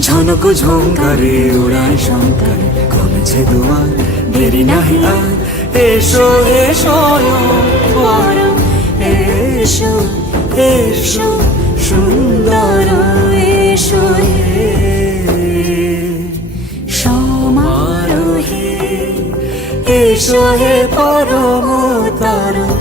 ঝনক ঝঙ্কারে উড়ায় শঙ্কর। কমেছে দুয়ার, দেরি নাহি আর। এসো এসো পরম এসো এসো, সুন্দর এসো সমারোহে, এসো হে পরমতর সুন্দর এসো